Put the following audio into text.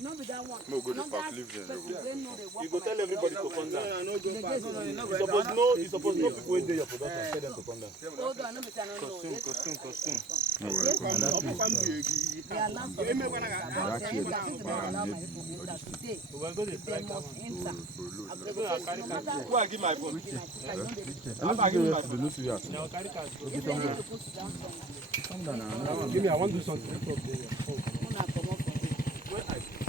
No be that one. No, go to Not park, that leave them. person, they know they walk You go on tell my everybody to production. come down. The You suppose know people wey dey your production. Tell them to come down. Hold on, no be say I don't know. Yes, Costume. Yes, they allow some people to enter. They allow my people to enter today. They must enter. No matter Who I give my phone? if my sister, you know they I'm not giving my phone. if they need to put down something. Give me, I want to do something. Una comot for there.